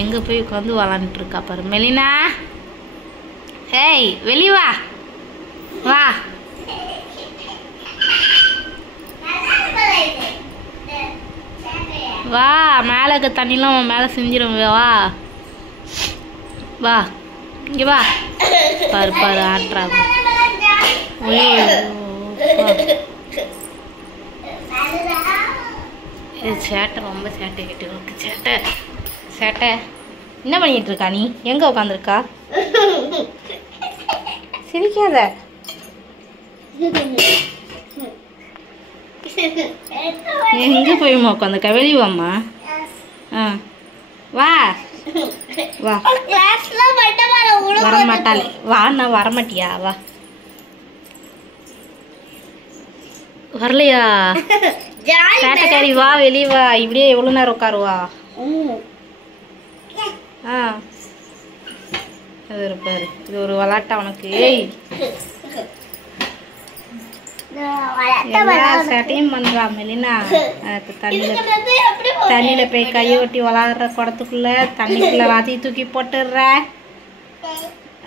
எங்கே போய் உட்காந்து விளாண்டுட்டு இருக்கா பாரு மெலினா. ஏய் வெளியே வா வா. வா மேலே இருக்க தண்ணிலாம் மேலே செஞ்சிடும். வா வா இங்கே வா. பாரு பாரு ஆட்டுறாங்க. சேட்டை ரொம்ப சேட்டை கேட்டு இருக்கு. சேட்டை சேட்டை என்ன பண்ணிட்டு இருக்கா நீ? எங்கே உட்காந்துருக்கா? சிரிக்காத. எங்கே போயுமா உட்காந்துருக்கா? வெளியே வாம்மா. ஆ வா வா. வரமாட்டாளே. வா நான் வரமாட்டியா? வா. வரலையா? சேட்டைக்காரி வா வெளியே வா. இப்படியே எவ்வளோ நேரம் உட்காருவா? ஆ அது இருப்பாரு. இது ஒரு விளாட்டா உனக்கு? ஏய் சேட்டையும் பண்றா மெலினா. தண்ணியில போய் கையை ஒட்டி விளாடுற குடத்துக்குள்ள தண்ணிக்குள்ள எல்லாத்தையும் தூக்கி போட்டுடுற.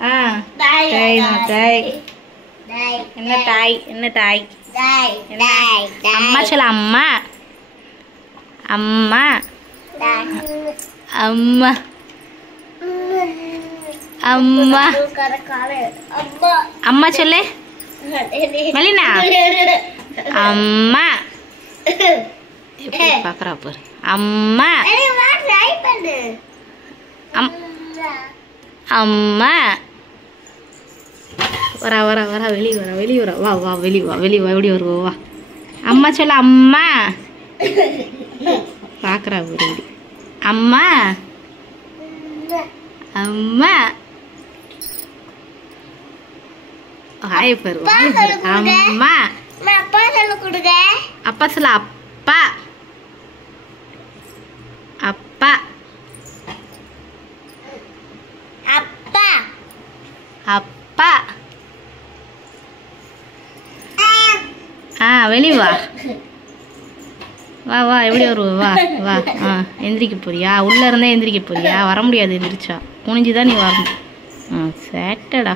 ஆ என்ன டாய்? என்ன டாய்? அம்மா சொல்ல. அம்மா அம்மா அம்மா அம்மா அம்மா சொல்லு மெலினா. அம்மா எப்படி பாக்குறா பாரு. அம்மா அம்மா வரா வரா வரா. வெளியே வரா வெளியே வரா. வா வா வெளியே வா வெளியே வா. எப்படி வருவா? வா. அம்மா சொல்ல. அம்மா பாக்குறா பாரு. அம்மா அம்மா வாய பாரு. அம்மா அப்பா சொல்ல. அப்பா அப்பா அப்பா அப்பா. ஆ வெளியே வா வா வா. எப்படி வருவ? வா வா. ஆ எந்திரிக்க போறியா? உள்ளே இருந்தால் எந்திரிக்க போறியா? வர முடியாது. எந்திரிச்சா குனிஞ்சுதான் நீ வரணும். ஆ சேட்டடா.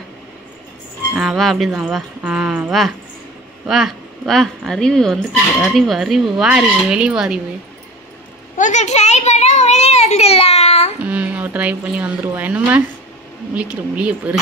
ஆ வா அப்படிதான் வா. ஆ வா வா வா. அறிவு வந்துட்டு. அறிவு அறிவு வா. அறிவு வெளியே வா. அறிவு அவ ட்ரை பண்ணி வந்துடுவா. என்னம்மா முழிக்கிற முழிய பாரு.